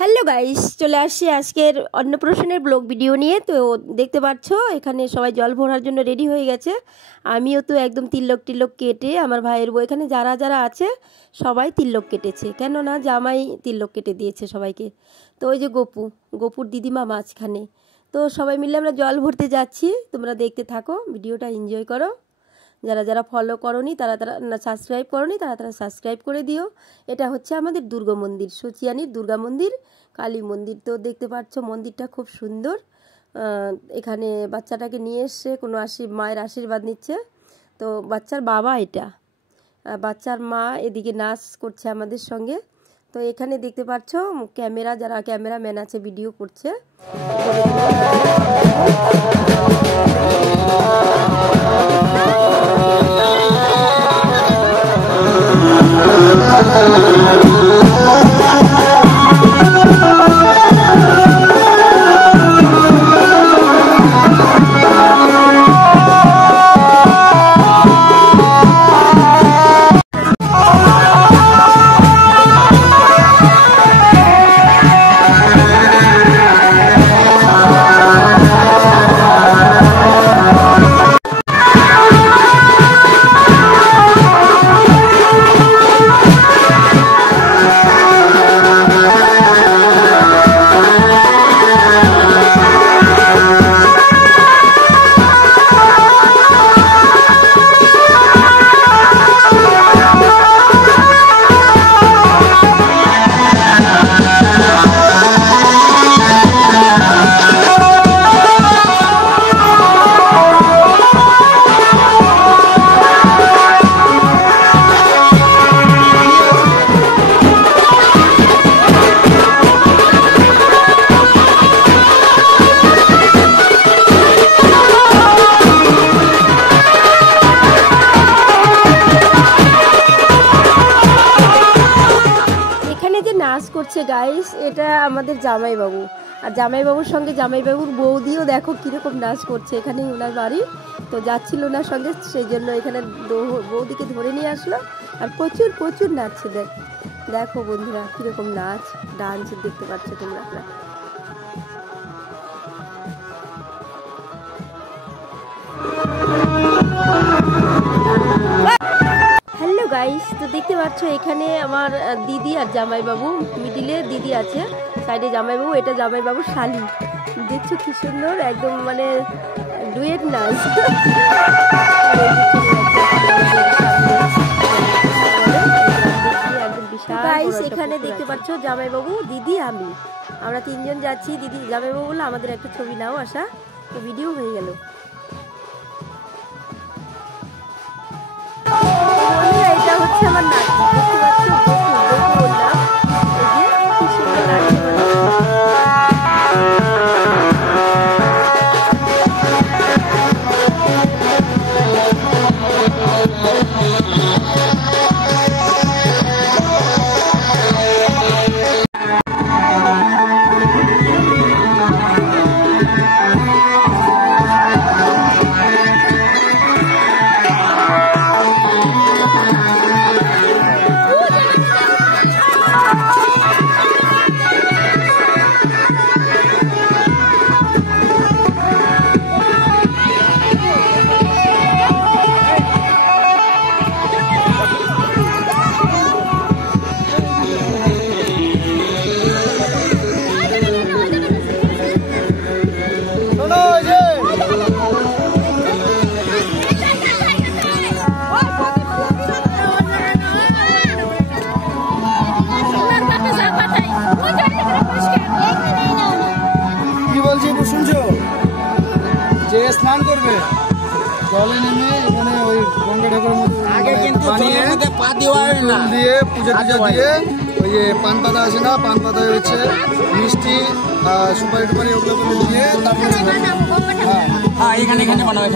Hello guys, চলে আসছি আজকের অন্নপ্রাশনের ব্লগ ভিডিও নিয়ে। তো দেখতে পাচ্ছ এখানে সবাই জল ভরার জন্য রেডি হয়ে গেছে। আমিও তো একদম তিলক কেটে, আমার ভাইয়ের বউ এখানে যারা যারা আছে সবাই তিলক কেটেছে, কেননা জামাই তিলক কেটে দিয়েছে সবাইকে। তো ওই যে গোপুর দিদিমা মাঝখানে। তো সবাই মিলে আমরা জল ভরতে যাচ্ছি, তোমরা দেখতে থাকো, ভিডিওটা এনজয় করো। যারা যারা ফলো করনি তারা সাবস্ক্রাইব করনি তারা সাবস্ক্রাইব করে দিও। এটা হচ্ছে আমাদের দুর্গা মন্দির, সুচিয়ানির দুর্গা মন্দির, কালী মন্দির। তো দেখতে পাচ্ছ মন্দিরটা খুব সুন্দর। এখানে বাচ্চাটাকে নিয়ে এসে কোনো মায়ের আশীর্বাদ নিচ্ছে। তো বাচ্চার বাবা এটা, বাচ্চার মা এদিকে নাচ করছে আমাদের সঙ্গে। তো এখানে দেখতে পাচ্ছ যারা ক্যামেরাম্যান আছে ভিডিও করছে। নাচ করছে গাইস, এটা আমাদের জামাইবাবু। আর জামাইবাবুর সঙ্গে জামাইবাবুর বৌদিও দেখো কিরকম নাচ করছে। এখানে ওনার বাড়ি, তো যাচ্ছিল ওনার সঙ্গে, সেই জন্য এখানে বৌদিকে ধরে নিয়ে আসলো। আর প্রচুর প্রচুর নাচছে। দেখো বন্ধুরা কিরকম নাচ ডান্স দেখতে পাচ্ছ তোমরা। হ্যালো গাইস, তো দেখতে পাচ্ছ এখানে আমার দিদি আর জামাইবাবু, মিডিলে দিদি আছে, সাইডে জামাইবাবু, এটা জামাইবাবুর শালি। দেখছো কি সুন্দর একদম মানে ডুয়েট নাচ। গাইস এখানে দেখতে পাচ্ছ জামাইবাবু, দিদি, আমরা তিনজন যাচ্ছি। দিদি জামাইবাবু বললো আমাদের একটা ছবি নাও, আসা তো ভিডিও হয়ে গেল। এটা হচ্ছে আমার নাচ, দেখতে পাচ্ছ বললাম কি সুন্দর লাগছে। শুনছো যে স্নান করবে জলে নেমে এখানে ওই গঙ্গা ঠাকুরের মধ্যে আগে কিন্তু পা দিয়ে পূজা দিয়ে ওই যে পান পাতা আছে না, পান পাতায় হচ্ছে মিষ্টি সুপারি টুপারি ওগুলো দিয়ে তারপরে এখানে বানাও,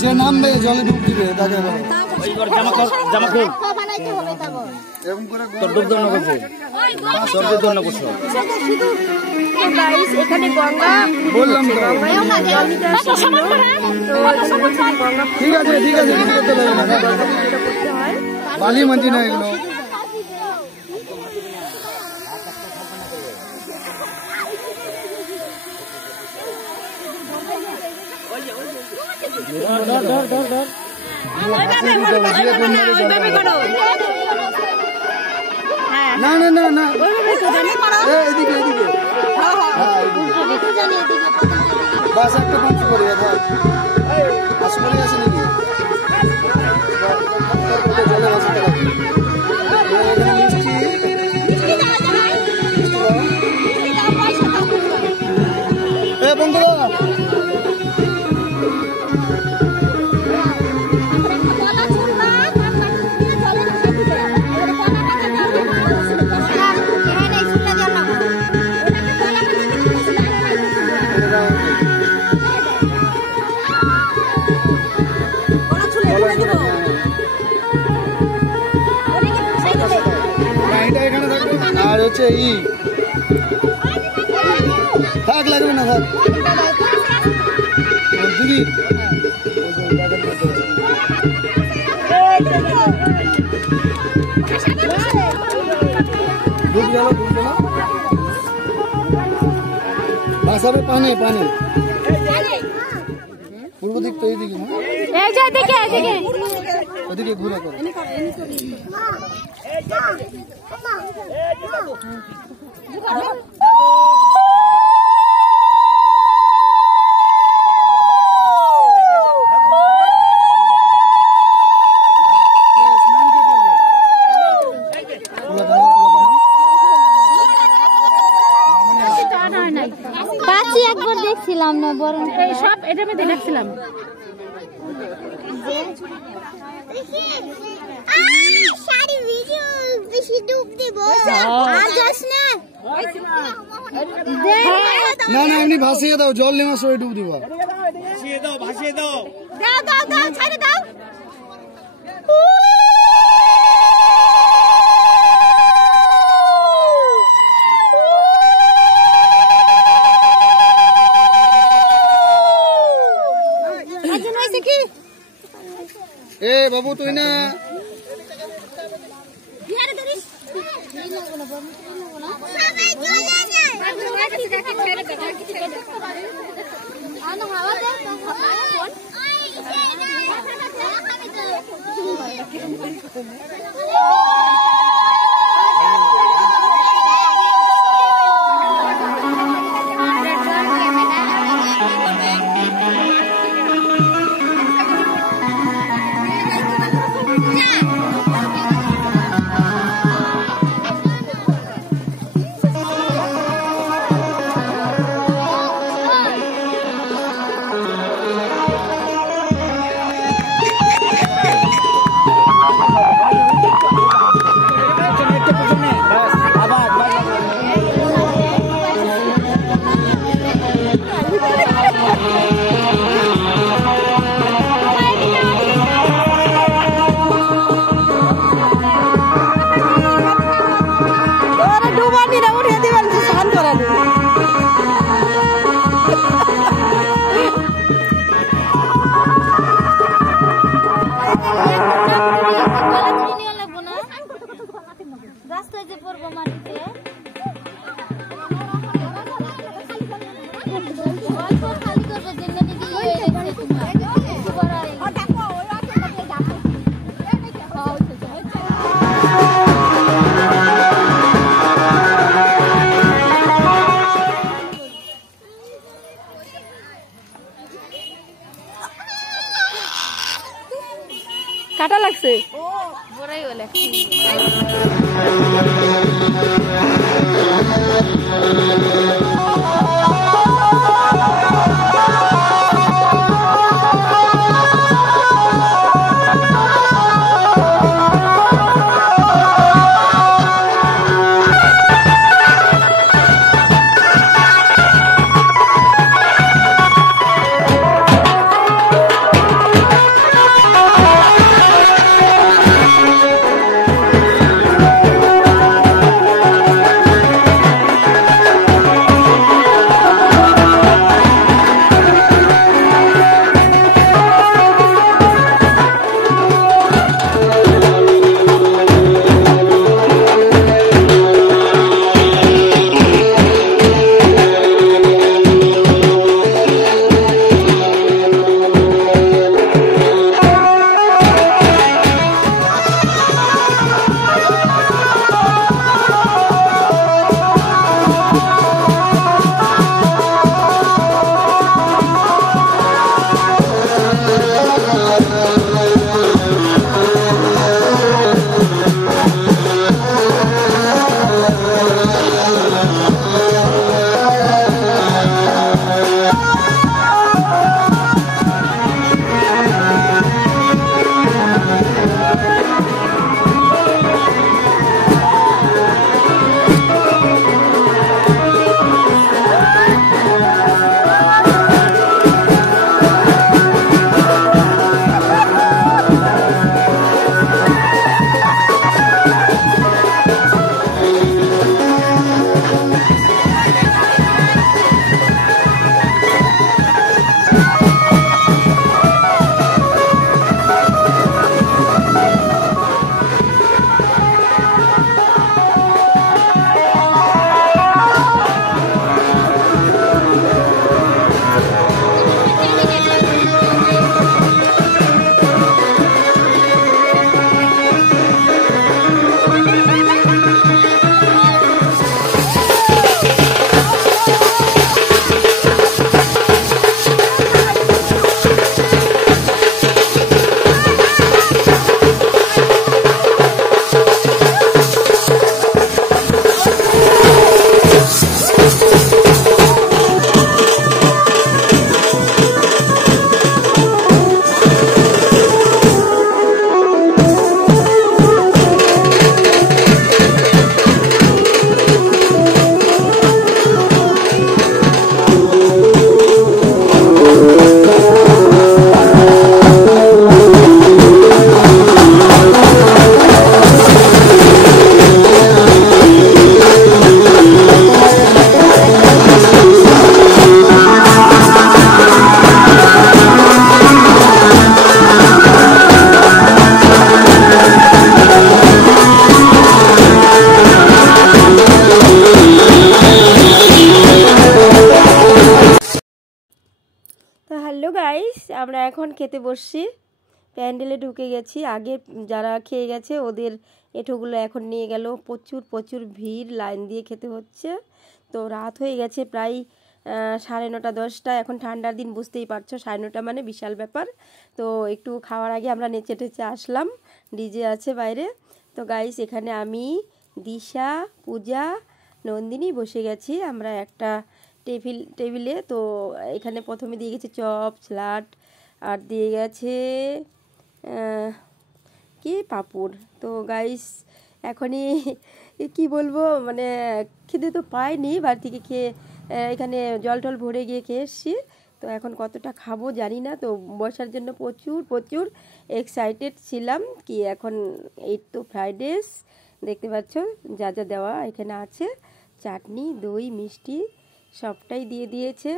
যে নামবে জলে ডুব দিবে তাকে এরকম করে এখানে গঙ্গা বললাম তো, ঠিক আছে বালি মাটি না এগুলো। না না না না এদিকে এদিকে বাস একটা পঞ্চ করে আসলে আছে নাকি জলে বসাতে লাগবে বন্ধুরা আর হচ্ছে এই থাক লাগবে না থাক দিদি বাসাবে পানি পানি পূর্ব দিক তো এইদিকে ওদিকে ঘুরে করো একবার দেখছিলাম না বরং সব এটা আমি দেখছিলাম না না এমনি ভাসিয়ে দাও জল নেওয়া সরে ডুব দিব ভাসিয়ে দাও দাও দাও দাও ছেড়ে দাও এ বাবু তুই না রাস্তায় যে পড়বো মাটিতে খালি করবো কাটা লাগছে বড়াই বলে গাইস আমরা এখন খেতে বসছি, প্যান্ডেলে ঢুকে গেছি। আগে যারা খেয়ে গেছে ওদের এঁঠোগুলো এখন নিয়ে গেল। প্রচুর প্রচুর ভিড়, লাইন দিয়ে খেতে হচ্ছে। তো রাত হয়ে গেছে প্রায় 9:30 10টা। এখন ঠান্ডার দিন, বুঝতেই পারছো, 9:30 মানে বিশাল ব্যাপার। তো একটু খাওয়ার আগে আমরা নেচে টেচে আসলাম, ডিজে আছে বাইরে। তো গাইস এখানে আমি, দিশা, পূজা, নন্দিনী বসে গেছি আমরা একটা টেবিলে। তো এখানে প্রথমে দিয়ে গেছে চপ, স্যালাড, আর দিয়ে গেছে কি পাঁপড়। তো গাইস এখনই কি বলবো, মানে খিদে তো পাইনি, বাড়ি থেকে খেয়ে এখানে জল টল ভরে গিয়ে খেয়ে এসছি। তো এখন কতটা খাবো জানি না। তো বসার জন্য প্রচুর প্রচুর এক্সাইটেড ছিলাম। কি এখন এই তো ফ্রাইড রাইস দেখতে পাচ্ছ, যা যা দেওয়া এখানে আছে, চাটনি, দই, মিষ্টি সবটাই দিয়ে দিয়েছে।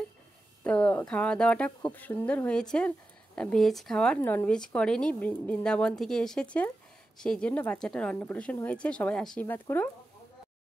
তো খাওয়া দাওয়াটা খুব সুন্দর হয়েছে। ভেজ খাওয়ার, ননভেজ করেনি, বৃন্দাবন থেকে এসেছে, সেই জন্য বাচ্চাটার অন্নপ্রাশন হয়েছে। সবাই আশীর্বাদ করো।